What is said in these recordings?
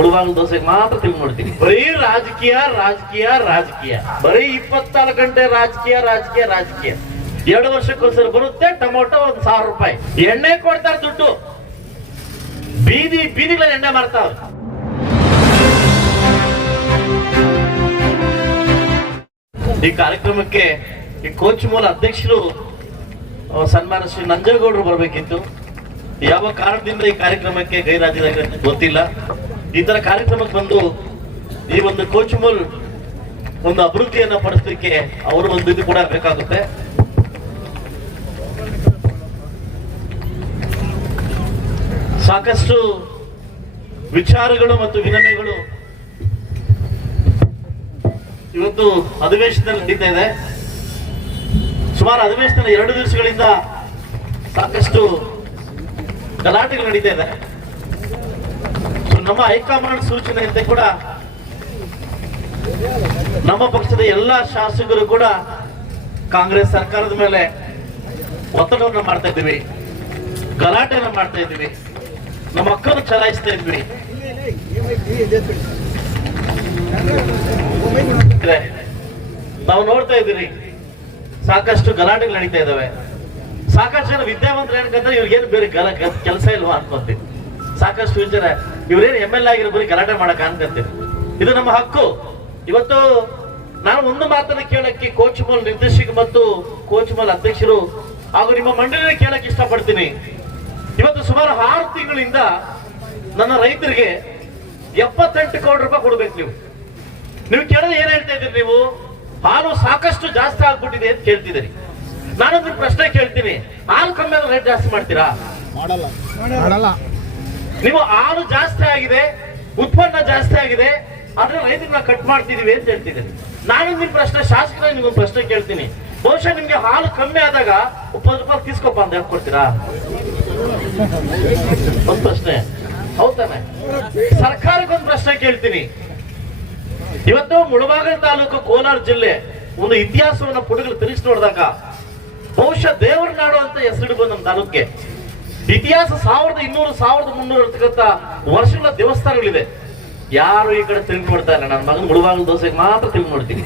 ಮುಳುಬಾಗಿಲು ದೋಸೆಗೆ ಮಾತ್ರ ತಿಂದು ನೋಡ್ತೀನಿ. ಬರೀ ರಾಜಕೀಯ ರಾಜಕೀಯ ರಾಜಕೀಯ, ಬರೀ 24 ಗಂಟೆ ರಾಜಕೀಯ ರಾಜಕೀಯ ರಾಜಕೀಯ. 2 ವರ್ಷಕ್ಕೊಂದ್ಸರಿ ಬರುತ್ತೆ ಟೊಮೊಟೊ, 1,000 ರೂಪಾಯಿ. ಎಣ್ಣೆ ಕೊಡ್ತಾರೆ ದುಡ್ಡು, ಬೀದಿಗಳ ಎಣ್ಣೆ ಮಾರ್ತಾವ್ರೆ. ಈ ಕಾರ್ಯಕ್ರಮಕ್ಕೆ ಈ ಕೋಚ್ ಮೂಲ ಅಧ್ಯಕ್ಷರು ಸನ್ಮಾನ ಶ್ರೀ ನಂಜೇಗೌಡರು ಬರಬೇಕಿತ್ತು. ಯಾವ ಕಾರಣದಿಂದ ಈ ಕಾರ್ಯಕ್ರಮಕ್ಕೆ ಗೈರಾಜಿದ್ದಾರೆ ಗೊತ್ತಿಲ್ಲ. ಈ ತರ ಕಾರ್ಯಕ್ರಮಕ್ಕೆ ಬಂದು ಈ ಒಂದು ಕೋಚ್ ಮೂಲ್ ಒಂದು ಅಭಿವೃದ್ಧಿಯನ್ನ ಪಡಿಸಲಿಕ್ಕೆ ಅವರು ಒಂದು ಇದು ಕೂಡ ಬೇಕಾಗುತ್ತೆ. ಸಾಕಷ್ಟು ವಿಚಾರಗಳು ಮತ್ತು ವಿನಿಮಯಗಳು ಇವತ್ತು ಅಧಿವೇಶನದಲ್ಲಿ ನಡೀತಾ ಇದೆ. ಸುಮಾರು ಅಧಿವೇಶನ 2 ದಿವಸಗಳಿಂದ ಸಾಕಷ್ಟು ಗಲಾಟೆಗಳು ನಡೀತಾ ಇದೆ. ನಮ್ಮ ಹೈಕಮಾಂಡ್ ಸೂಚನೆಯಂತೆ ಕೂಡ ನಮ್ಮ ಪಕ್ಷದ ಎಲ್ಲಾ ಶಾಸಕರು ಕೂಡ ಕಾಂಗ್ರೆಸ್ ಸರ್ಕಾರದ ಮೇಲೆ ಒತ್ತಡವನ್ನು ಮಾಡ್ತಾ ಇದ್ದೀವಿ, ಗಲಾಟೆಯನ್ನು ಮಾಡ್ತಾ ಇದ್ದೀವಿ, ನಮ್ಮ ಹಕ್ಕನ್ನು ಚಲಾಯಿಸ್ತಾ ಇದ್ವಿ. ನಾವು ನೋಡ್ತಾ ಇದ್ದೀರಿ ಸಾಕಷ್ಟು ಗಲಾಟೆಗಳು ನಡೀತಾ ಇದಾವೆ. ಸಾಕಷ್ಟು ಜನ ವಿದ್ಯಾವಂತರು ಏನಂದ್ರೆ ಇವ್ರಿಗೇನು ಬೇರೆ ಕೆಲಸ ಇಲ್ವಾ ಅನ್ಕೊಂತೀವಿ. ಸಾಕಷ್ಟು ವಿಚಾರ ಇವ್ರೇನು MLA ಆಗಿರೋ ಬರೀ ಗಲಾಟೆ ಮಾಡಕ್ ಅನ್ಕೊಂತೀವಿ. ಇದು ನಮ್ಮ ಹಕ್ಕು. ಇವತ್ತು ನಾನು ಒಂದು ಮಾತನ್ನ ಕೇಳಕ್ಕೆ ಕೋಚ್ ಮೂಲ್ ನಿರ್ದೇಶಕ ಮತ್ತು ಕೋಚ್ ಮೂಲ್ ಅಧ್ಯಕ್ಷರು ಹಾಗೂ ನಿಮ್ಮ ಮಂಡಳಿನ ಕೇಳಕ್ಕೆ ಇಷ್ಟಪಡ್ತೀನಿ. ಇವತ್ತು ಸುಮಾರು 6 ತಿಂಗಳಿಂದ ನನ್ನ ರೈತರಿಗೆ 78 ಕೋಟಿ ರೂಪಾಯಿ ಕೊಡ್ಬೇಕು. ನೀವು ಕೇಳಿದ್ರೆ ಏನ್ ಹೇಳ್ತಾ ಇದ್ದೀರಿ? ನೀವು ಹಾಲು ಸಾಕಷ್ಟು ಜಾಸ್ತಿ ಆಗ್ಬಿಟ್ಟಿದೆ ಅಂತ ಕೇಳ್ತಿದ್ದೀರಿ. ನಾನೊಂದು ಪ್ರಶ್ನೆ ಕೇಳ್ತೀನಿ, ಹಾಲು ಕಮ್ಮಿ ಆದ್ರೆ ರೇಟ್ ಜಾಸ್ತಿ ಮಾಡ್ತೀರಾ? ಮಾಡಲ್ಲ. ನೀವು ಹಾಲು ಜಾಸ್ತಿ ಆಗಿದೆ, ಉತ್ಪನ್ನ ಜಾಸ್ತಿ ಆಗಿದೆ, ಆದ್ರೆ ರೈತರನ್ನ ಕಟ್ ಮಾಡ್ತಿದೀವಿ ಅಂತ ಹೇಳ್ತಿದ್ದೀರಿ. ನಾನೊಂದು ಪ್ರಶ್ನೆ ಶಾಸಕರ ನಿಮ್ಗೊಂದು ಪ್ರಶ್ನೆ ಕೇಳ್ತೀನಿ. ಬಹುಶಃ ನಿಮ್ಗೆ ಹಾಲು ಕಮ್ಮಿ ಆದಾಗ 20 ರೂಪಾಯಿ ತೀಸ್ಕೊಪ್ಪ ಅಂತ ಹೇಳ್ಕೊಡ್ತೀರಾ? ಒಂದು ಪ್ರಶ್ನೆ ಹೌದಾನೆ. ಸರ್ಕಾರಕ್ಕೊಂದು ಪ್ರಶ್ನೆ ಕೇಳ್ತೀನಿ. ಇವತ್ತು ಮುಳಬಾಗಿಲು ತಾಲೂಕು ಕೋಲಾರ ಜಿಲ್ಲೆ ಒಂದು ಇತಿಹಾಸವನ್ನ ಪುಟಗಳು ತಿರುಗಿಸಿ ನೋಡಿದಾಗ ಬಹುಶಃ ದೇವರ ನಾಡು ಅಂತ ಹೆಸರಿಡ್ಬೋದು ನಮ್ಮ ತಾಲೂಕಿಗೆ. ಇತಿಹಾಸ 1200 1300 ಇರ್ತಕ್ಕಂಥ ವರ್ಷಗಳ ದೇವಸ್ಥಾನಗಳಿದೆ. ಯಾರು ಈ ಕಡೆ ತಿರುಗಿ ನೋಡ್ತಾ ಇಲ್ಲ. ನನ್ನ ಮಗನ ಮುಳಬಾಗಿಲು ದೋಸೆಗೆ ಮಾತ್ರ ತಿರುಗಿ ನೋಡ್ತೀನಿ,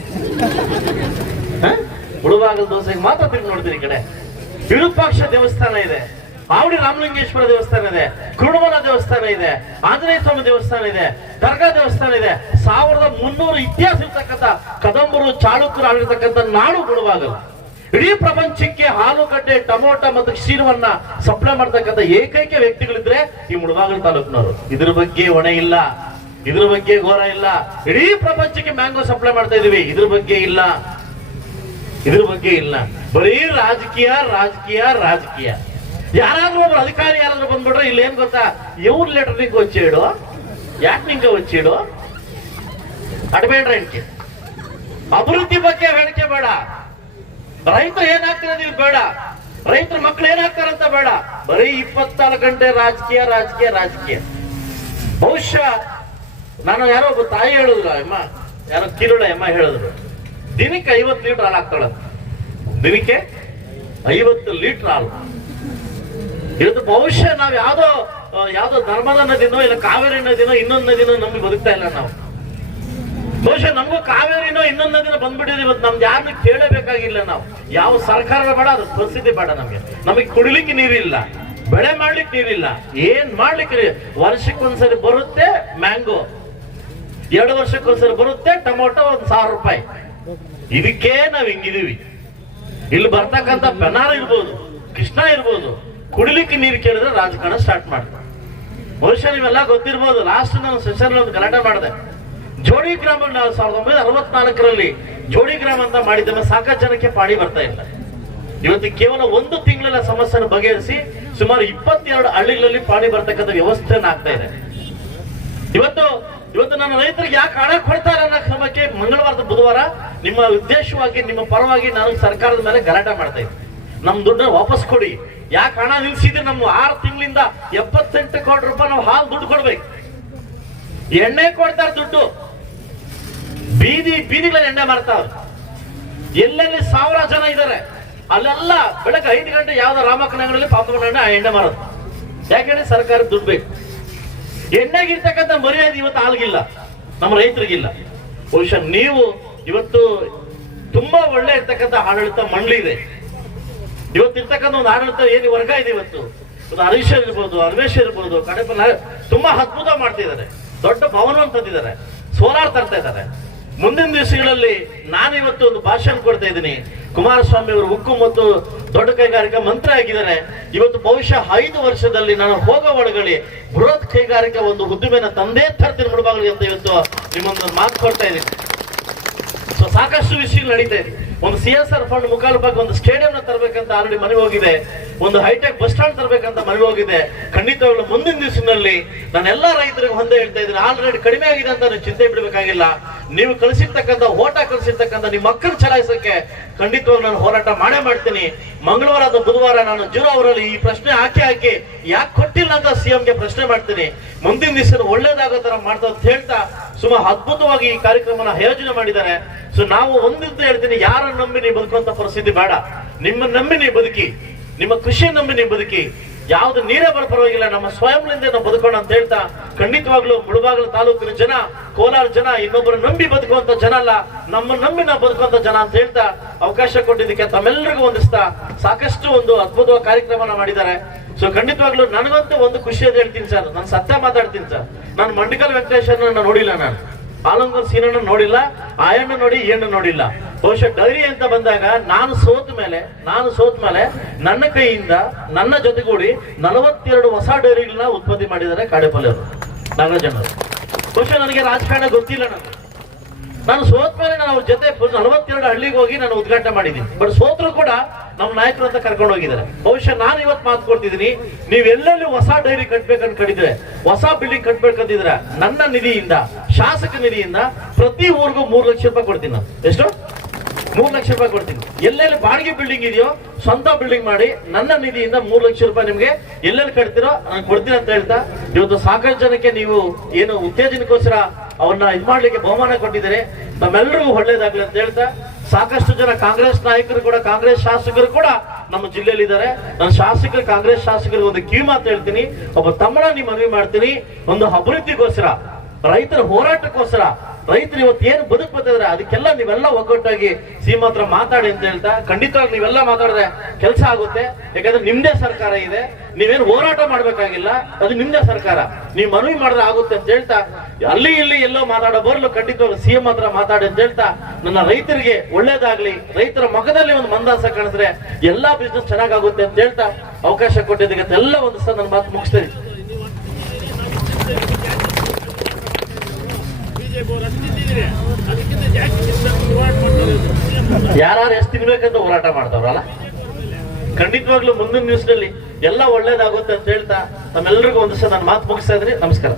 ಮುಳಬಾಗಿಲು ದೋಸೆಗೆ ಮಾತ್ರ ತಿರುಗಿ ನೋಡ್ತೀನಿ. ಈ ಕಡೆ ವಿರೂಪಾಕ್ಷ ದೇವಸ್ಥಾನ ಇದೆ, ಆವಡಿ ರಾಮಲಿಂಗೇಶ್ವರ ದೇವಸ್ಥಾನ ಇದೆ, ಕುರುಡಮಲ ದೇವಸ್ಥಾನ ಇದೆ, ಆಂಜನೇಯ ಸ್ವಾಮಿ ದೇವಸ್ಥಾನ ಇದೆ, ದರ್ಗಾ ದೇವಸ್ಥಾನ ಇದೆ. 1300 ಇತಿಹಾಸ ಇರ್ತಕ್ಕಂಥ ಕದಂಬರು ಚಾಳುಕ್ಯರು ಆಗಿರ್ತಕ್ಕಂಥ ನಾಡು ಮುಳಬಾಗಿಲು. ಇಡೀ ಪ್ರಪಂಚಕ್ಕೆ ಆಲೂಗಡ್ಡೆ, ಟೊಮೊಟೊ ಮತ್ತು ಕ್ಷೀರವನ್ನ ಸಪ್ಲೈ ಮಾಡ್ತಕ್ಕಂಥ ಏಕೈಕ ವ್ಯಕ್ತಿಗಳಿದ್ರೆ ಈ ಮುಳಬಾಗಿಲು ತಾಲೂಕಿನವರು. ಇದ್ರ ಬಗ್ಗೆ ಹೊಣೆ ಇಲ್ಲ, ಇದ್ರ ಬಗ್ಗೆ ಘೋರ ಇಲ್ಲ. ಇಡೀ ಪ್ರಪಂಚಕ್ಕೆ ಮ್ಯಾಂಗೋ ಸಪ್ಲೈ ಮಾಡ್ತಾ ಇದೀವಿ, ಇದ್ರ ಬಗ್ಗೆ ಇಲ್ಲ, ಇದ್ರ ಬಗ್ಗೆ ಇಲ್ಲ. ಬರೀ ರಾಜಕೀಯ ರಾಜಕೀಯ ರಾಜಕೀಯ. ಯಾರಾದ್ರೂ ಒಬ್ರು ಅಧಿಕಾರಿ ಯಾರಾದ್ರೂ ಬಂದ್ಬಿಟ್ರೆ ಇಲ್ಲಿ ಏನ್ ಗೊತ್ತಾ, ಇವ್ರ ಲೆಟರ್ ನಿಂಗೆ ವಚ್ಚಿಡು, ಯಾಕೆ ನಿಂಗೆ ವಚ್ಚಿಡು ಅಡ್ಬೇಡ್ರ ಹೇಳಿಕೆ. ಅಭಿವೃದ್ಧಿ ಬಗ್ಗೆ ಹೇಳಿಕೆ ಬೇಡ, ರೈತರು ಏನಾಗ್ತಿರೋದು ಬೇಡ, ರೈತರ ಮಕ್ಳು ಏನಾಗ್ತಾರಂತ ಬೇಡ. ಬರೀ 24 ಗಂಟೆ ರಾಜಕೀಯ ರಾಜಕೀಯ ರಾಜಕೀಯ. ಬಹುಶಃ ನಾನು ಯಾರೋ ಒಬ್ಬ ತಾಯಿ ಹೇಳಿದ್ರು, ಅಮ್ಮ ಯಾರೋ ಕಿರುಳ ಅಮ್ಮ ಹೇಳಿದ್ರು, ದಿನಕ್ಕೆ 50 ಲೀಟರ್ ಹಾಲು ಹಾಕ್ತಾಳ. ದಿನಕ್ಕೆ 50 ಲೀಟರ್ ಹಾಲು. ಇವತ್ತು ಬಹುಶಃ ನಾವು ಯಾವ್ದೋ ನರ್ಮದಾ ನದಿನೋ ಇಲ್ಲ ಕಾವೇರಿ ನದಿನೋ ಇನ್ನೊಂದು ನದಿನೋ ನಮ್ಗೆ ಬದುಕ್ತಾ ಇಲ್ಲ. ನಾವು ಬಹುಶಃ ನಮಗೂ ಕಾವೇರಿನೋ ಇನ್ನೊಂದು ನದಿನೋ ಬಂದ್ಬಿಟ್ಟಿದೆ. ಇವತ್ತು ನಮ್ಗೆ ಯಾರನ್ನ ಕೇಳಬೇಕಾಗಿಲ್ಲ. ನಾವು ಯಾವ ಸರ್ಕಾರ ಬೇಡ, ಅದ್ರ ಪರಿಸ್ಥಿತಿ ಬೇಡ. ನಮಗೆ ಕುಡಿಲಿಕ್ಕೆ ನೀರಿಲ್ಲ, ಬೆಳೆ ಮಾಡ್ಲಿಕ್ಕೆ ನೀರಿಲ್ಲ, ಏನ್ ಮಾಡ್ಲಿಕ್ಕೆ. ವರ್ಷಕ್ಕೊಂದ್ಸರಿ ಬರುತ್ತೆ ಮ್ಯಾಂಗೋ, 2 ವರ್ಷಕ್ಕೊಂದ್ಸರಿ ಬರುತ್ತೆ ಟೊಮೊಟೊ, 1,000 ರೂಪಾಯಿ. ಇದಕ್ಕೆ ನಾವ್ ಹಿಂಗಿದೀವಿ. ಇಲ್ಲಿ ಬರ್ತಕ್ಕಂಥ ಬೆನಾರ ಇರ್ಬೋದು, ಕೃಷ್ಣ ಇರ್ಬೋದು, ಕುಡಿಲಿಕ್ಕೆ ನೀರು ಕೇಳಿದ್ರೆ ರಾಜಕಾರಣ ಸ್ಟಾರ್ಟ್ ಮಾಡ್ತಾರೆ. ಬಹುಶಃ ನೀವೆಲ್ಲ ಗೊತ್ತಿರ್ಬೋದು. ಲಾಸ್ಟ್ ನಾನು ಸೆಷನ್ ಒಂದು ಗಲಾಟೆ ಮಾಡಿದೆ. ಜೋಡಿ ಗ್ರಾಮ 1964ರಲ್ಲಿ ಜೋಡಿ ಗ್ರಾಮ ಅಂತ ಮಾಡಿದ್ದ ಸಾಕಷ್ಟು ಜನಕ್ಕೆ ಪಾಣಿ ಬರ್ತಾ ಇಲ್ಲ. ಇವತ್ತು ಕೇವಲ 1 ತಿಂಗಳ ಸಮಸ್ಯೆಯನ್ನು ಬಗೆಹರಿಸಿ ಸುಮಾರು 22 ಹಳ್ಳಿಗಳಲ್ಲಿ ಪಾಣಿ ಬರ್ತಕ್ಕಂಥ ವ್ಯವಸ್ಥೆಯನ್ನು ಆಗ್ತಾ ಇದೆ. ಇವತ್ತು ನನ್ನ ರೈತರಿಗೆ ಯಾಕೆ ಹಣ ಕೊಡ್ತಾರೆ ಅನ್ನೋ ಕ್ರಮಕ್ಕೆ ಮಂಗಳವಾರದ ಬುಧವಾರ ನಿಮ್ಮ ಉದ್ದೇಶವಾಗಿ, ನಿಮ್ಮ ಪರವಾಗಿ ನಾನು ಸರ್ಕಾರದ ಮೇಲೆ ಗಲಾಟೆ ಮಾಡ್ತಾ ಇದ್ದೆ. ನಮ್ ದುಡ್ಡನ್ನ ವಾಪಸ್ ಕೊಡಿ. ಯಾಕೆ ಹಣ ನಿಲ್ಸಿದ್ರೆ? ನಮ್ಮ 6 ತಿಂಗಳಿಂದ 78 ಕೋಟಿ ರೂಪಾಯಿ ನಾವು ಹಾಲು ದುಡ್ಡು ಕೊಡ್ಬೇಕು. ಎಣ್ಣೆ ಕೊಡ್ತಾರೆ ದುಡ್ಡು, ಬೀದಿಗಳ ಎಣ್ಣೆ ಮಾರ್ತಾವ್ರೆ. ಎಲ್ಲೆಲ್ಲಿ 1000 ಜನ ಇದ್ದಾರೆ ಅಲ್ಲೆಲ್ಲ ಬೆಳಗ್ಗೆ 5 ಗಂಟೆ ಯಾವ್ದೋ ರಾಮಕ್ಕನಗರಲ್ಲಿ ಪಾಪಮಣ್ಣ ಎಣ್ಣೆ ಮಾರೋದು. ಯಾಕೆ ಸರ್ಕಾರಕ್ಕೆ ದುಡ್ಡು ಬೇಕು. ಎಣ್ಣೆಗಿರ್ತಕ್ಕಂಥ ಮರ್ಯಾದೆ ಇವತ್ತು ಆಲ್ಗಿಲ್ಲ, ನಮ್ಮ ರೈತರಿಗಿಲ್ಲ. ಬಹುಶಃ ನೀವು ಇವತ್ತು ತುಂಬಾ ಒಳ್ಳೆ ಇರ್ತಕ್ಕಂಥ ಆಡಳಿತ ಮಂಡಳಿ ಇದೆ. ಇವತ್ತಿರ್ತಕ್ಕಂಥ ಒಂದು ಆಡಳಿತ ಏನು ವರ್ಗ ಇದೆ ಇವತ್ತು, ಹರೀಶ್ ಇರ್ಬೋದು, ಅನ್ವೇಷ್ ಇರ್ಬೋದು, ಕಡೆಪಲ್ಲ ತುಂಬಾ ಅದ್ಭುತ ಮಾಡ್ತಿದ್ದಾರೆ. ದೊಡ್ಡ ಭವನ ತಂದಿದ್ದಾರೆ, ಸೋಲಾರ್ ತರ್ತಾ ಇದ್ದಾರೆ. ಮುಂದಿನ ದಿವಸಗಳಲ್ಲಿ ನಾನು ಇವತ್ತು ಒಂದು ಭಾಷಣ ಕೊಡ್ತಾ ಇದ್ದೀನಿ. ಕುಮಾರಸ್ವಾಮಿ ಅವರು ಉಕ್ಕು ಮತ್ತು ದೊಡ್ಡ ಕೈಗಾರಿಕಾ ಮಂತ್ರಿ ಆಗಿದ್ದಾರೆ. ಇವತ್ತು ಬಹುಶಃ 5 ವರ್ಷದಲ್ಲಿ ನಾನು ಹೋಗೋ ಒಳಗಡೆ ಬೃಹತ್ ಕೈಗಾರಿಕಾ ಒಂದು ಉದ್ದಿಮೆನ ತಂದೇ ತರ್ತೀನಿ ಮುಳುಬಾಗಿಲಿಗೆ ಅಂತ ಇವತ್ತು ನಿಮ್ಮೊಂದು ಮಾತು ಕೊಡ್ತಾ ಇದ್ದೀನಿ. ಸೊ ಸಾಕಷ್ಟು ವಿಷಯಗಳು ನಡೀತಾ ಇದೆ. ಒಂದು CSR ಫಂಡ್ ಮುಖಾಲುವಾಗಿ ಒಂದು ಸ್ಟೇಡಿಯಂ ತರಬೇಕಂತ ಆಲ್ರೆಡಿ ಮನೆ ಹೋಗಿದೆ. ಒಂದು ಹೈಟೆಕ್ ಬಸ್ ಸ್ಟಾಂಡ್ ತರಬೇಕಂತ ಮನೆ ಹೋಗಿದೆ. ಖಂಡಿತವಾಗ್ಲೂ ಮುಂದಿನ ದಿವಸದಲ್ಲಿ ನಾನು ಎಲ್ಲಾ ರೈತರಿಗೆ ಒಂದೇ ಹೇಳ್ತಾ ಇದ್ದೀನಿ, ಆಲ್ರೆಡಿ ಕಡಿಮೆ ಆಗಿದೆ ಅಂತ ನೀವು ಚಿಂತೆ ಬಿಡಬೇಕಾಗಿಲ್ಲ. ನೀವು ಕಳಿಸಿರ್ತಕ್ಕಂಥ ಓಟ ಕಳಿಸಿರ್ತಕ್ಕಂಥ ನಿಮ್ಮ ಮಕ್ಕಳು ಚಲಾಯಿಸಕ್ಕೆ ಖಂಡಿತವಾಗಿ ನಾನು ಹೋರಾಟ ಮಾಡೇ ಮಾಡ್ತೀನಿ. ಮಂಗಳವಾರ ಅಥವಾ ಬುಧವಾರ ನಾನು 0 ಅವರಲ್ಲಿ ಈ ಪ್ರಶ್ನೆ ಹಾಕಿ ಯಾಕೆ ಕೊಟ್ಟಿಲ್ಲ ಅಂತ CMಗೆ ಪ್ರಶ್ನೆ ಮಾಡ್ತೀನಿ. ಮುಂದಿನ ದಿವಸ ಒಳ್ಳೇದಾಗೋ ತರ ಮಾಡ್ತಾ ಅಂತ ಹೇಳ್ತಾ ಸುಮಾರು ಅದ್ಭುತವಾಗಿ ಈ ಕಾರ್ಯಕ್ರಮನ ಆಯೋಜನೆ ಮಾಡಿದ್ದಾರೆ. ಸೊ ನಾವು ಒಂದಿದ್ದು ಹೇಳ್ತೀನಿ, ಯಾರನ್ನು ನಂಬಿ ನೀವು ಬದುಕುವಂತ ಪರಿಸ್ಥಿತಿ ಬೇಡ. ನಿಮ್ಮ ನಂಬಿ ನೀವು ಬದುಕಿ, ನಿಮ್ಮ ಕೃಷಿ ನಂಬಿ ನೀವು ಬದುಕಿ. ಯಾವ್ದು ನೀರೇ ಬರ ಪರವಾಗಿಲ್ಲ, ನಮ್ಮ ಸ್ವಯಂಲಿಂದ ನಾವು ಬದುಕೋಣ ಅಂತ ಹೇಳ್ತಾ ಖಂಡಿತವಾಗ್ಲೂ ಮುಳಬಾಗಿಲು ತಾಲೂಕಿನ ಜನ, ಕೋಲಾರ ಜನ ಇನ್ನೊಬ್ಬರು ನಂಬಿ ಬದುಕುವಂತ ಜನ ಅಲ್ಲ, ನಮ್ಮ ನಂಬಿ ನಾವು ಬದುಕುವಂತ ಜನ ಅಂತ ಹೇಳ್ತಾ ಅವಕಾಶ ಕೊಟ್ಟಿದ್ದಕ್ಕೆ ತಮ್ಮೆಲ್ಲರಿಗೂ ಹೊಂದಿಸ್ತಾ ಸಾಕಷ್ಟು ಒಂದು ಅದ್ಭುತವಾದ ಕಾರ್ಯಕ್ರಮನ ಮಾಡಿದ್ದಾರೆ. ಸೊ ಖಂಡಿತವಾಗ್ಲೂ ನನಗಂತೂ ಒಂದು ಖುಷಿ ಅಂತ ಹೇಳ್ತೀನಿ ಸರ್. ನಾನು ಸತ್ಯ ಮಾತಾಡ್ತೀನಿ ಸರ್. ನಾನು ಮಂಡಿಕಲ್ ವೆಂಕಟೇಶನ್ನ ನೋಡಿಲ್ಲ, ನಾನು ಆಲಂಗೂರ್ ಸೀನನ್ನು ನೋಡಿಲ್ಲ, ಆಯಣ್ಣ ನೋಡಿ ಏನು ನೋಡಿಲ್ಲ. ಬಹುಶಃ ಡೈರಿ ಅಂತ ಬಂದಾಗ ನಾನು ಸೋತ ಮೇಲೆ ನನ್ನ ಕೈಯಿಂದ ನನ್ನ ಜೊತೆಗೂಡಿ 42 ಹೊಸ ಡೈರಿಗಳನ್ನ ಉತ್ಪತ್ತಿ ಮಾಡಿದ್ದಾರೆ ಕಾಡೇಪಲ್ಲಿ ಅವರು, ನಾಗರಾಜನವರು. ಬಹುಶಃ ನನಗೆ ರಾಜಕಾರಣ ಗೊತ್ತಿಲ್ಲ. ನಾನು ಸೋತ ಮೇಲೆ ನಾನು ಅವ್ರ ಜೊತೆ 42 ಹಳ್ಳಿಗೆ ಹೋಗಿ ನಾನು ಉದ್ಘಾಟನೆ ಮಾಡಿದ್ದೀನಿ. ಬಟ್ ಸೋತರು ಕೂಡ ನಮ್ಮ ನಾಯಕರು ಅಂತ ಕರ್ಕೊಂಡು ಹೋಗಿದ್ದಾರೆ. ಬಹುಶಃ ನಾನು ಇವತ್ತು ಮಾತು ಕೊಡ್ತಿದ್ದೀನಿ, ನೀವೆಲ್ಲೆಲ್ಲಿ ಹೊಸ ಡೈರಿ ಕಟ್ಬೇಕಂತ ಕಟ್ಟಿದ್ರೆ, ಹೊಸ ಬಿಲ್ಡಿಂಗ್ ಕಟ್ಬೇಕಂತಿದ್ರೆ ನನ್ನ ನಿಧಿಯಿಂದ, ಶಾಸಕ ನಿಧಿಯಿಂದ ಪ್ರತಿ ಊರಿಗೂ 3 ಲಕ್ಷ ರೂಪಾಯಿ ಕೊಡ್ತೀನಿ. ನಾನು ಎಷ್ಟು 3 ಲಕ್ಷ ರೂಪಾಯಿ ಕೊಡ್ತೀನಿ. ಎಲ್ಲೆಲ್ಲಿ ಬಾಡಿಗೆ ಬಿಲ್ಡಿಂಗ್ ಇದೆಯೋ ಸ್ವಂತ ಬಿಲ್ಡಿಂಗ್ ಮಾಡಿ ನನ್ನ ನಿಧಿಯಿಂದ 3 ಲಕ್ಷ ರೂಪಾಯಿ ನಿಮ್ಗೆ ಎಲ್ಲೆಲ್ಲಿ ಕಟ್ತಿರೋ ನಾನು ಕೊಡ್ತೀನಿ ಅಂತ ಹೇಳ್ತಾ ಇವತ್ತು ಸಾಕಷ್ಟು ಜನಕ್ಕೆ ನೀವು ಏನು ಉತ್ತೇಜನಕ್ಕೋಸ್ಕರ ಅವ್ರನ್ನ ಇದು ಮಾಡ್ಲಿಕ್ಕೆ ಬಹುಮಾನ ಕೊಟ್ಟಿದ್ದಾರೆ. ನಮ್ಮೆಲ್ಲರಿಗೂ ಒಳ್ಳೇದಾಗ್ಲಿ ಅಂತ ಹೇಳ್ತಾ ಸಾಕಷ್ಟು ಜನ ಕಾಂಗ್ರೆಸ್ ನಾಯಕರು ಕೂಡ, ಕಾಂಗ್ರೆಸ್ ಶಾಸಕರು ಕೂಡ ನಮ್ಮ ಜಿಲ್ಲೆಯಲ್ಲಿ ಇದ್ದಾರೆ. ನಾನು ಕಾಂಗ್ರೆಸ್ ಶಾಸಕರಿಗೆ ಒಂದು ಕಿವಿ ಮಾತು ಹೇಳ್ತೀನಿ, ಒಬ್ಬ ತಮ್ಮನ ನೀವು ಮನವಿ ಮಾಡ್ತೀನಿ. ಒಂದು ಅಭಿವೃದ್ಧಿಗೋಸ್ಕರ, ರೈತರ ಹೋರಾಟಕ್ಕೋಸ್ಕರ, ರೈತರು ಇವತ್ತು ಏನು ಬದುಕ್ಬತ್ತಿದ್ರೆ ಅದಕ್ಕೆಲ್ಲ ನೀವೆಲ್ಲ ಒಗ್ಗಟ್ಟಾಗಿ ಸೀಮಾ ಹತ್ರ ಮಾತಾಡಿ ಅಂತ ಹೇಳ್ತಾ ಖಂಡಿತವಾಗಿ ನೀವೆಲ್ಲ ಮಾತಾಡಿದ್ರೆ ಕೆಲಸ ಆಗುತ್ತೆ. ಯಾಕಂದ್ರೆ ನಿಮ್ದೇ ಸರ್ಕಾರ ಇದೆ, ನೀವೇನು ಹೋರಾಟ ಮಾಡ್ಬೇಕಾಗಿಲ್ಲ, ಅದು ನಿಮ್ದೇ ಸರ್ಕಾರ. ನೀವು ಮನವಿ ಮಾಡಿದ್ರೆ ಆಗುತ್ತೆ ಅಂತ ಹೇಳ್ತಾ ಅಲ್ಲಿ ಇಲ್ಲಿ ಎಲ್ಲೋ ಮಾತಾಡೋ ಬರಲು ಖಂಡಿತವಾಗಿ CM ಹತ್ರ ಮಾತಾಡಿ ಅಂತ ಹೇಳ್ತಾ ನನ್ನ ರೈತರಿಗೆ ಒಳ್ಳೇದಾಗ್ಲಿ, ರೈತರ ಮುಖದಲ್ಲಿ ಒಂದು ಮಂದಾಸ ಕಾಣಿದ್ರೆ ಎಲ್ಲಾ ಬಿಸ್ನೆಸ್ ಚೆನ್ನಾಗಾಗುತ್ತೆ ಅಂತ ಹೇಳ್ತಾ ಅವಕಾಶ ಕೊಟ್ಟಿದ್ದಕ್ಕೆ ಎಲ್ಲ ಒಂದು ಸಹ ನನ್ನ ಮಾತು ಮುಗಿಸ್ತೇನೆ. ಯಾರು ಎಷ್ಟು ತಿನ್ಬೇಕಂತ ಹೋರಾಟ ಮಾಡ್ತಾವ್ರಲ್ಲ, ಖಂಡಿತವಾಗ್ಲೂ ಮುಂದಿನ ನ್ಯೂಸ್ನಲ್ಲಿ ಎಲ್ಲ ಒಳ್ಳೇದಾಗುತ್ತೆ ಅಂತ ಹೇಳ್ತಾ ತಮ್ಮೆಲ್ಲರಿಗೂ ಒಂದು ಸಹ ನಾನು ಮಾತು ಮುಗಿಸ್ತಾ ಇದ್ದೀನಿ. ನಮಸ್ಕಾರ.